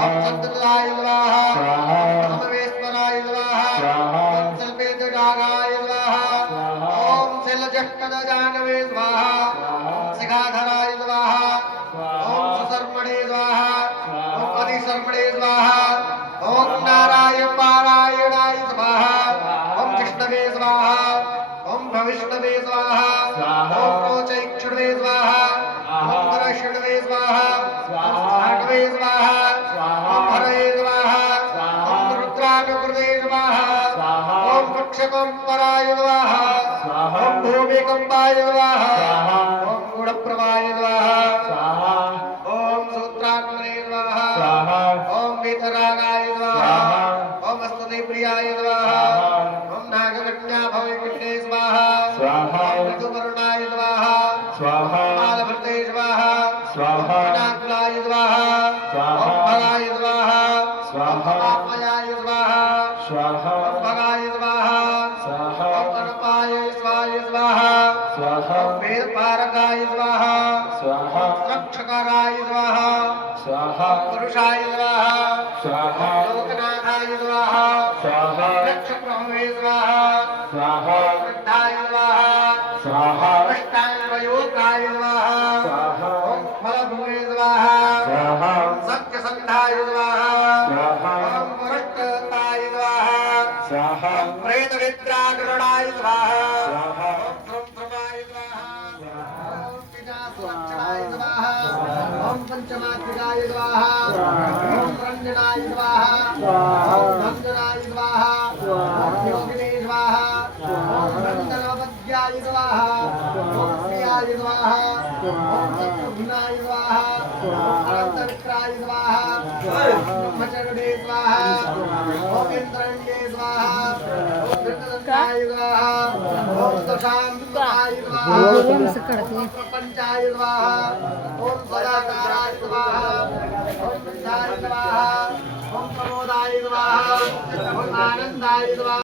ओम सद्गुणाय स्वाहा ओम वेश्वराय स्वाहा ओम सल्पेतजागाय स्वाहा ओम शैलजष्टजागवे स्वाहा ओम शिखाधराय स्वाहा ओम सुसर्मणे स्वाहा ओम अधिसर्मणे स्वाहा ओम नारायण पारायणाय स्वाहा ओम जिष्णवे स्वाहा ओम भविष्णवे स्वाहा ओम रोचैक्षुणे स्वाहा ओम परषुणे स्वाहा ओम स्थाणवे स्वाहा ओम हरये स्वाहा ओम रुद्रानुकृते स्वाहा ओम वृक्षकंपराय स्वाहा ओम भूमिकंपाय स्वाहा ओम गुणप्रभाय स्वाहा ओम सूत्रात्मने स्वाहा ओम वीतरागाय स्वाहा ओम स्तुति प्रियाय स्वाहा ओम नागकन्या भवैकुण्ठे स्वाहा ओम ऋतुवरुणाय स्वाहा ओम कालभृते स्वाहा ओम नाकुलाय स्वाहा ओम भगाय स्वाहा ओम भगामयाय स्वाहा ओम भगाय स्वाहा ओम कनपाय स्वाहा ओम वेदपारकाय स्वाहा ओम रक्षकाराय स्वाहा पुरुषाय स्वाहा लोकनाथाय स्वाहा रक्षप्रभवे स्वाहा वृद्धाय स्वाहा अष्टांगयोगाय स्वाहा ओम फलभुवे स्वाहा सत्यसन्धाय स्वाहा ओम वरष्टताय स्वाहा ओम प्रेतविद्रागरुणाय स्वाहा ओम ब्रह्ममाय स्वाहा ओम पितासुरक्षणाय स्वाहा ओम पंचमात्रिकाय स्वाहा ओम रंजनाय स्वाहा ओम धनजनाय स्वाहा ओम योगिने स्वाहा ओम रंजनवद्याय स्वाहा ओम प्रियाय स्वाहा ओम सत्पुनाय स्वाहा ओम अनंतवित्राय स्वाहा ओम ब्रह्मचर्ये स्वाहा ओम इंद्रण्ये स्वाहा ओम धृतदंताय स्वाहा ओम दशांताय स्वाहा ओम प्रपंचाय स्वाहा ओम सदाकाराय स्वाहा ओम बुद्धाय स्वाहा ओम प्रमोदाय स्वाहा ओम आनंदाय स्वाहा।